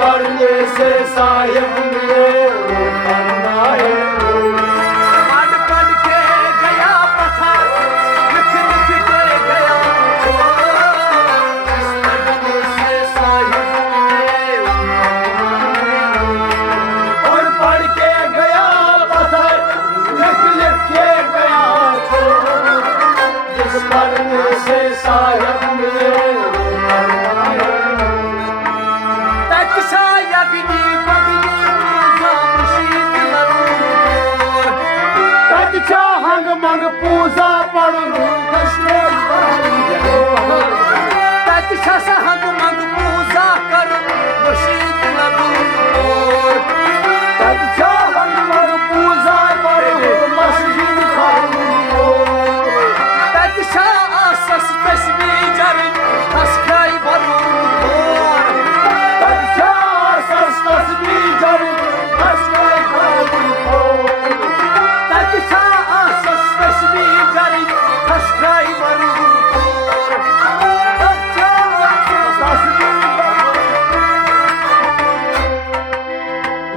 पढ़ने से साहिब मिले वो करना है। पढ़ पढ़ के गया पत्थर, लिख लिख के गया जिस पढ़ने से साहिब मिले वो और पढ़ के गया पत्थर, लिख लिख के गया जिस पढ़ने से साहिब मिले वो करना है। तक्षा यज्ञी बगनी पूजा मुशीद लरूर, तक्षा हंग मंग पूजा पढ़ू दशने तक्षा सहंग मंग पूजा कर मुशीद लरूर, तक्षा हंग मंग पूजा पढ़ू मस्जिद खाऊ तक्षा आसस तस्वीर जर तस्खाई बरूर, तक्षा सस तस्बीह जर तस्बीह खाऊ तक्षा आसस तस्वीर जर तस्खाई बरूर, तक्षा सस तस्बीह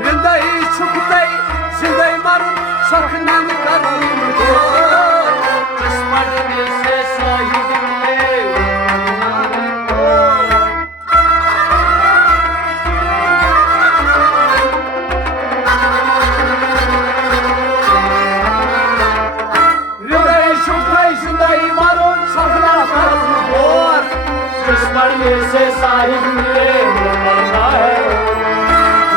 रिंदई छुपतई जिंदई मरुन सखनन करूं जिस पढ़ने से साहिब मिले वो रिंदई छुपतई जिंदई मरुन सखनन करूं और जिस पढ़ने से साहिब मिले वो करना है।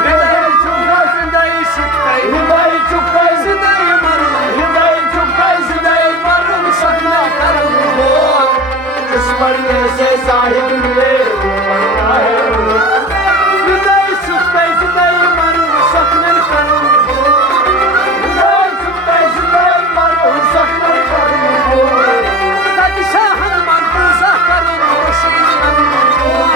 रिंदई छुपतई जिंदई छुपतई हृदय चुप गए जिंदई मरुन हृदय चुप गए जिंदई मरुन सखनन करूं और जिस पढ़ने से साहिब मिले वो करना है। रिंदई छुपतई जिंदई मरुन सखनन करूं हृदय चुप गए हृदय मरो सकल करूं तक्षा हनुमान पूजा करूं मुशीद लरूर,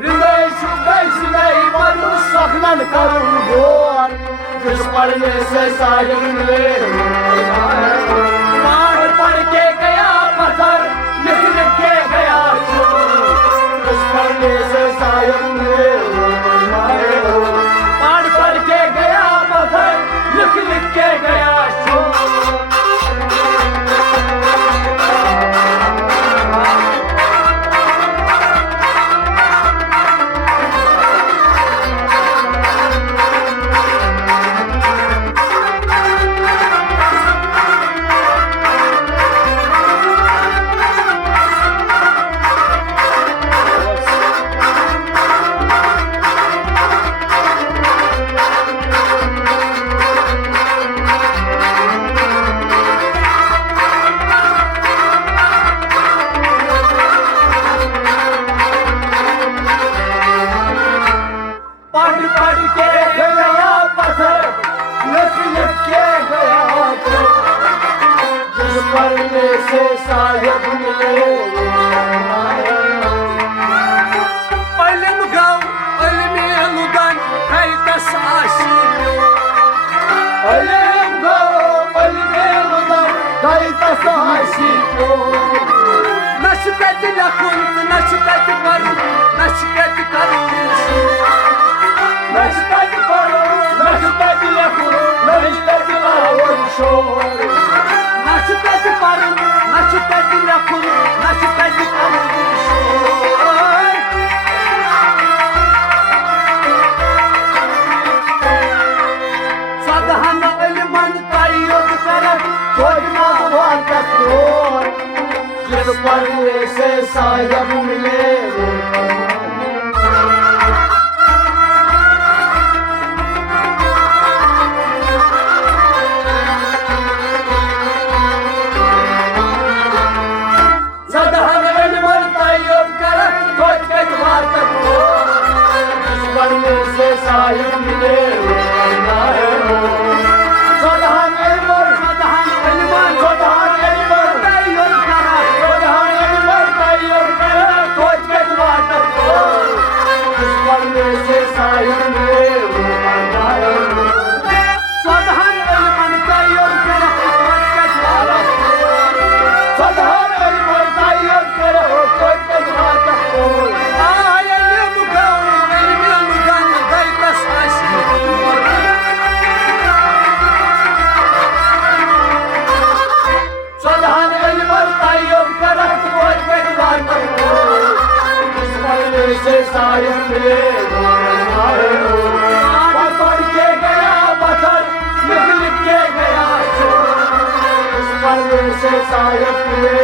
हृदय चुप गए हृदय मरो सकल करूं गोर जिस पढ़ने से साहिब मिले वो करना है। मार पढ़ के गया पत्थर, लिख लिख के गया चोर जिस पढ़ने से साहिब मिले वो करना है। पढ़ पढ़ के गया पत्थर, लिख लिख के गया चोर पढ़ पढ़ के गया पत्थर, लिख लिख के गया चोर जिस पढ़ने से साहिब मिले वो करना है। Ölüm gav, ölüm eludan kaytas aşık. Ölüm go, ölüm eludan dayta sahaşı Nasip eti lakunt, nasip eti barut, nasip eti karuş. Nasipet karo, nasipet yakun, nasipet lahor şor Nasip eti barut, nasip eti lakun, nasip eti karuş. Sadhana ölüman kayyod karak, कोई वादा core जिस पढ़ने से साहिब मिले वो Sadhana ölüman kayyod karak, koy वादा जिस पढ़ने से साहिब मिले वो करना है। सदहन एमर Sadhana ölüman सदहन एमर kayyod karak, सदहन एमर तायर कर कोच के मिले पढ़ पढ़ के गया पत्थर लिख लिख के गया चोर इस पर्दे से साहिब मिले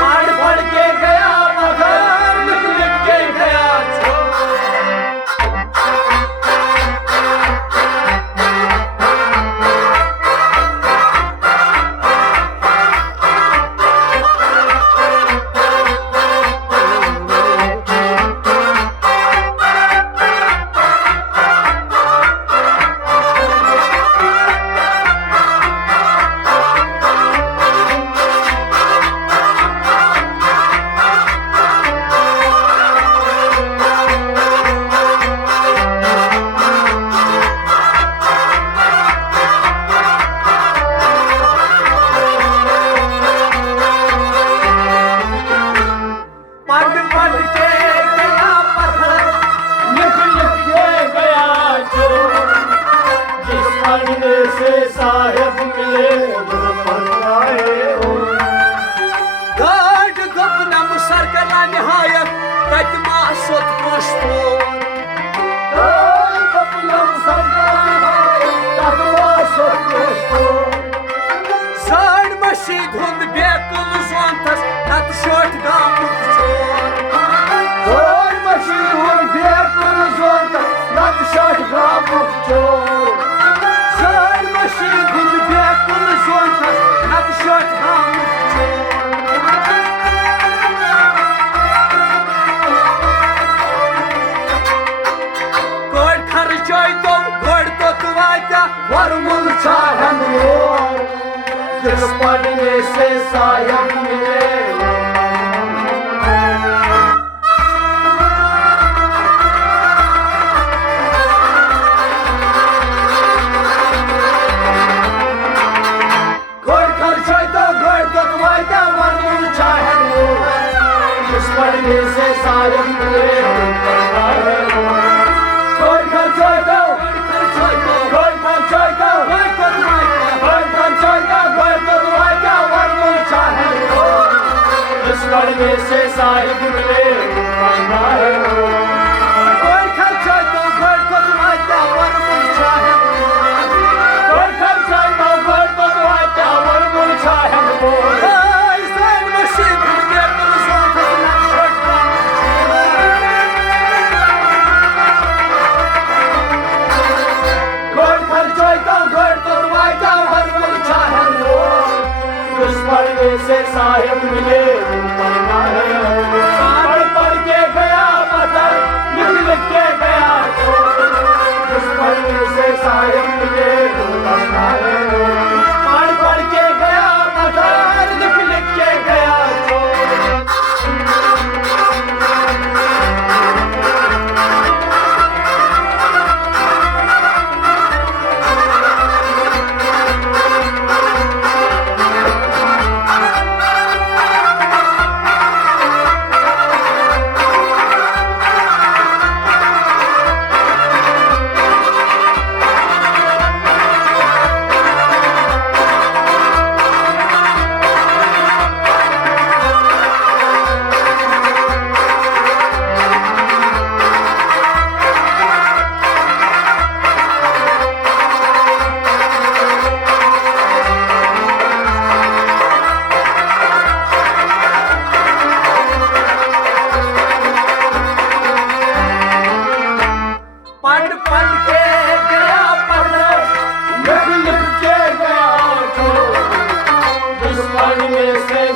पढ़ पढ़ के गया पत्थर लिख लिख के गया चोर से साहिब मिले गाड़ दोपना मुसर कला निहायत तत मासुत पोस्तो साड़ मशीद हुंद बेकुल जोंतस नत शोट गामुक साड़ मशीद हुंद बेकुल जोंतस नत शोट गामुक चोर साड़ मशीद हुंद बेकुल जोंतस नत शोट गामुक कोड़ खर्चोय तो कोड़ तो तुवाता वरमुल चाहन मोर जिस पढ़ने से साहिब मिले पढ़ने से साहिब मिले कोई खर्चों दो कोई खर्चों दो वरमुल चाहन मोर जिस पढ़ने से साहिब मिले कोई खर्चों दो वरमुल चाहन कोई खर्चों दो वरमुल चाहन मोर पढ़ने से साहिब मिले पढ़ पढ़ के गया पत्थर लिख लिख के गया जिस पढ़ने से साहिब मिले पढ़ पढ़ के गया पत्थर लिख लिख के गया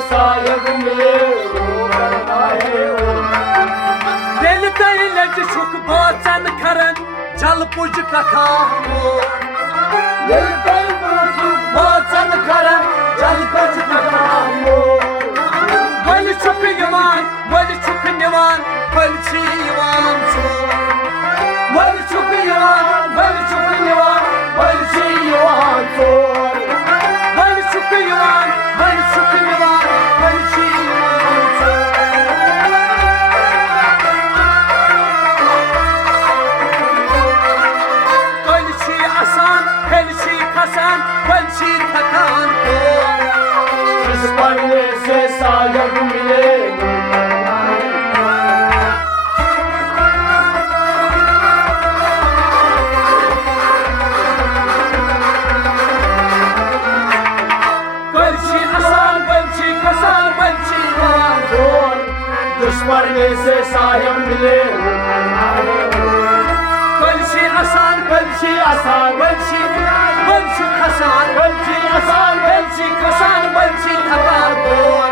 साहिब मिले दिल तई लज छुक बोचन खरन जल पुज कथा दिल तई बोचन खरन जल पुज कथा वल छुक यवान वल छुक निवान वल छी यवान वल छुक यवान वल छुक निवान वल छी यवान वल छुक यवान वल छुक निवान वल छी यवान कल छी आसा मिले Gölçi asan, गलची आसान gölçi kasan, गलची आसान gölçi kasan, gölçi tabar bor.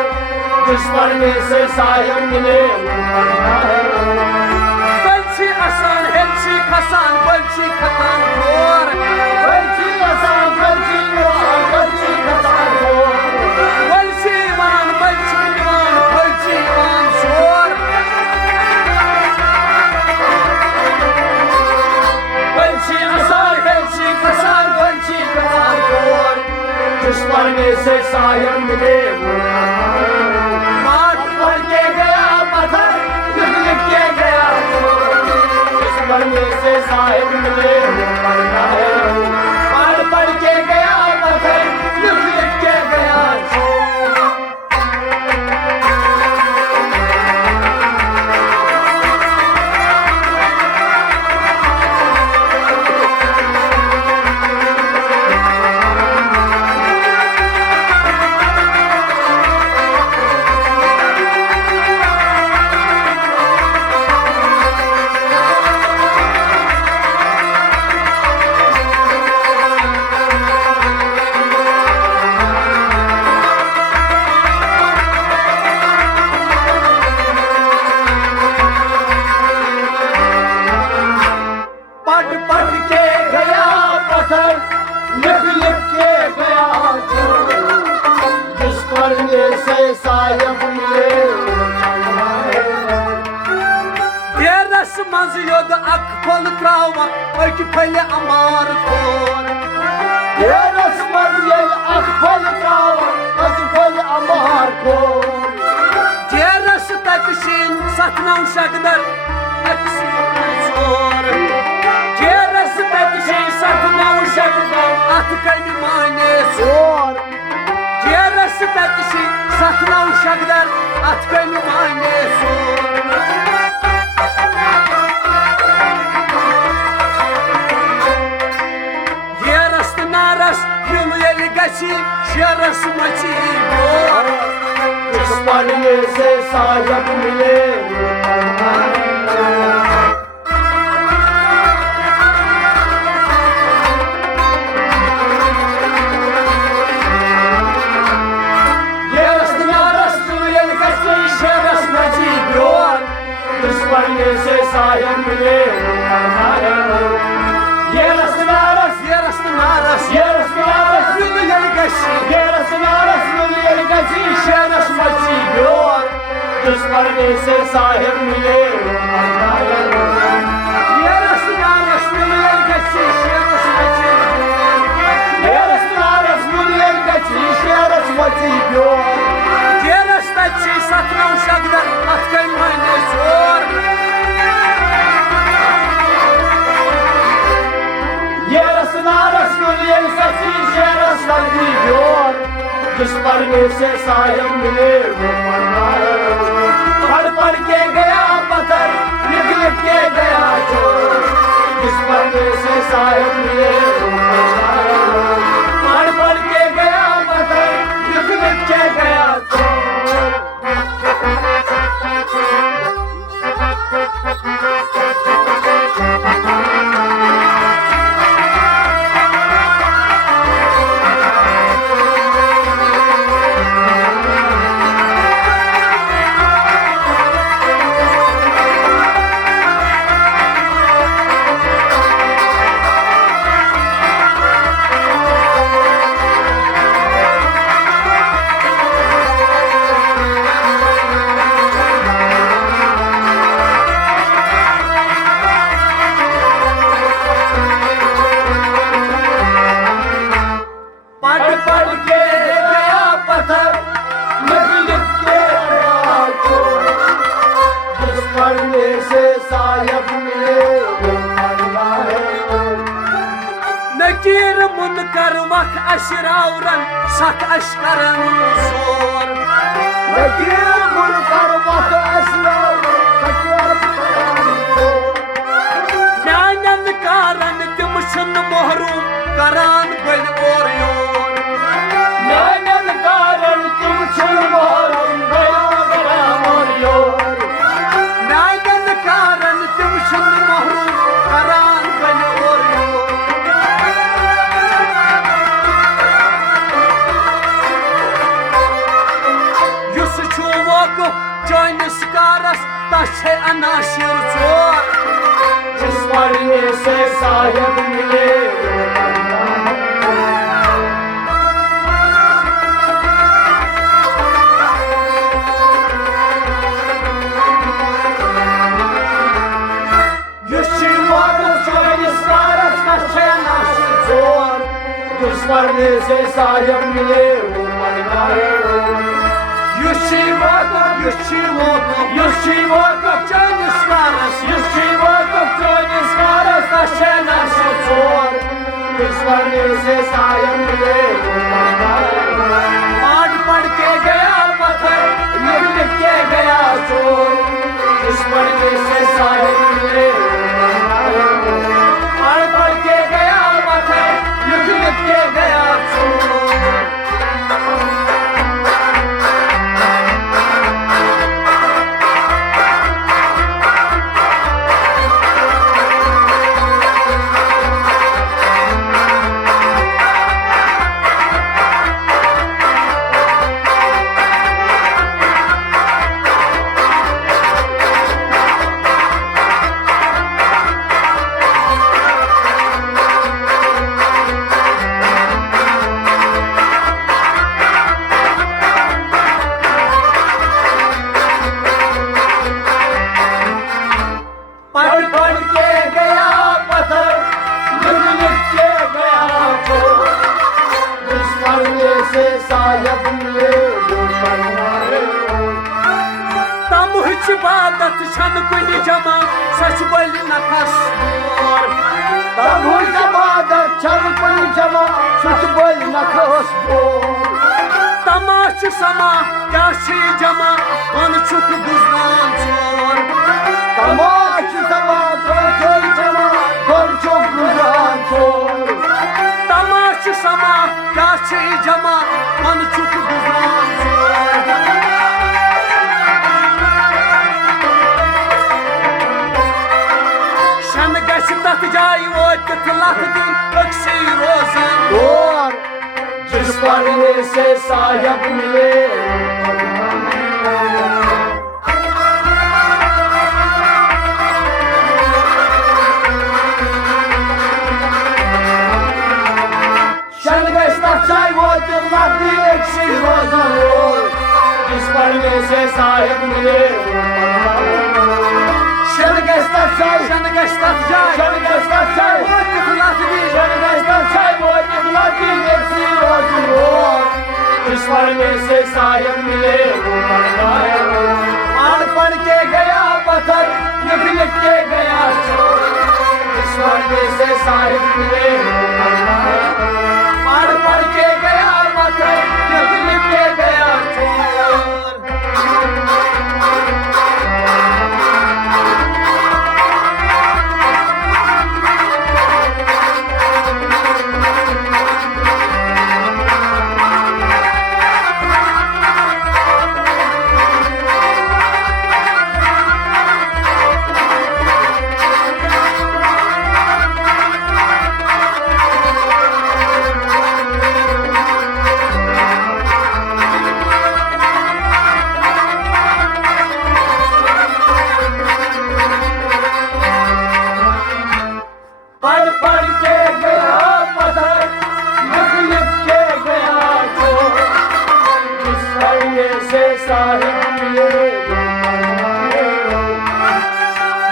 दुश्मन में से साहिब मिले Gölçi asan, helçi kasan, gölçi katan bor. गलची आसान गलची आसान गलची आसान हो Gölçi iman, gölçi iman, gölçi iman zor. गलची आसान गलची आसान गलची आसान हो दुश्मन में से साहिब मिले Mat पढ़ के गया पत्थर लिख के गया दुश्मन में से साहिब मिले पढ़ के गया पत्थर लिख के गया पढ़ के गया पत्थर लिख के गया दुश्मन में से साहिब मिले Deras manzı yodu ak kol trava, öykü pele amar kor. ये रस्मत ये अखफल का अखफल अमार को Deras takışın satnav şakdar, aksi zor. Deras takışın satnav şakdar, atkaymi mane zor. और Deras takışın satnav şakdar, atkaymi mane zor. Deras naras, yolu yeli gaçi, şeras maçı yor. दुश्मन में से साहिब मिले ये रस्ता ये कच्चे शहर नजीब और दुश्मन में से साहिब मिले ये रस्ता Deras naras, ये रस्ता yolu yeli gaçi. ये रस्ता ये कच्ची शहर नजीब और दुश्मन में से साहिब मिले Deras naras, yolu yeli gaçi, şeras maçı yor. ये रस्ता ये कच्ची शहर नजीब और Deras takışın satnav şakdar, atkaymi mane zor. ये रसना रसूल ये सच्ची शेर सदी जोर दुश्मन में से साहिब मिले वो मरना पढ़ के गया पत्थर लिख के गया चोर दुश्मन में से साहिब मिले वो मरना पढ़ के गया पत्थर लिख के गया चोर पढ़ के गया पत्थर लिख के गया चोर दुश्मन में से साहिब मिले वो मरना Nekir munkar vak aşravran, sak aşkaran zor. Nakir munkar vak aşravran, sak aşkaran zor. Nanan karan timşın mohrum, karan gül oryor. Nanan karan timşın mohrum, karan gül oryor. Nanan छे अनाशिर चोर जिस पढ़ने से साहिब मिले जिस पढ़ने से साहिब मिले वो मरनाए चैनिस कारस चोर जिस पढ़ने से साहिब मिले वो मरनाए पढ़ के गया पत्थर लिख के गया चोर जिस पढ़ने से साहिब मिले वो मरनाए पढ़ के गया पत्थर लिख के गया चोर पढ़ के गया पत्थर लिख के गया चोर जिस पढ़ने से साहिब मिले वो मरनाए तमुच बादत छन कुनि जमा सच बोल नखस बोर तब जमादत छन कुनि जमा सच बोल नखस बोर तमाश समा क्या छी जमा मन छुक बुजनान चोर तमाश समा कोई जमा कोई चुप गुजान चोर तमाश समा क्या छी जमा मन छुक बुजनान चोर शन गश तथ जाय वोत लख दिन अक्सी रोजन चोर जिस पढ़ने से साहिब मिले जिस पढ़ने से साहिब मिले शन गश्ता जिस पढ़ने से साहिब मिले पढ़ के गया पत्थर लिख के गया चोर जिस पढ़ने से साहिब मिले पढ़ के गया पत्थर लिख के गया चोर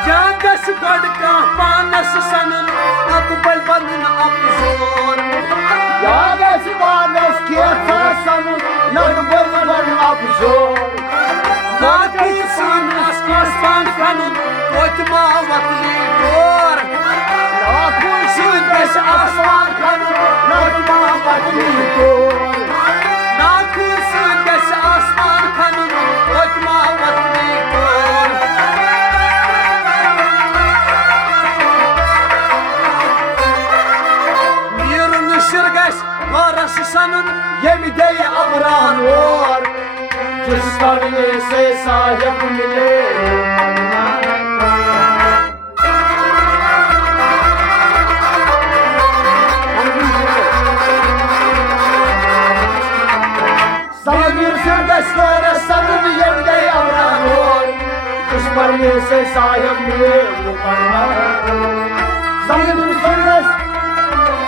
जागस गढ़ का पानस सनन अकबल बनन अफजोर जागस पानस के सन नकबल बनन अफजोर नाकी सन आसमान कनन ओतमा वतली डोर नाकू सन आसमान कनन नकबा वतली डोर नाकू सन आसमान कनन ओतमा वतली डोर गौरस सनन यमी दे अबरान और जिस पढ़ने से साहिब मिले समीर से गौरस सनन यमी दे अबरान और जिस पढ़ने से साहिब मिले वो करना समुद्र सिरगस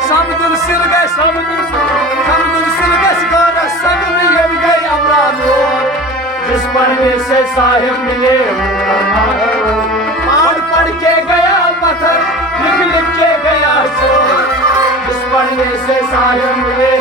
Samudun sirgeç Samudun sirgeç Gara samudun yem gey amrano जिस पढ़ने से साहिब मिले वो करना पढ़ पढ़ के गया पत्थर लिख लिख के गया शोर जिस पढ़ने से साहिब मिले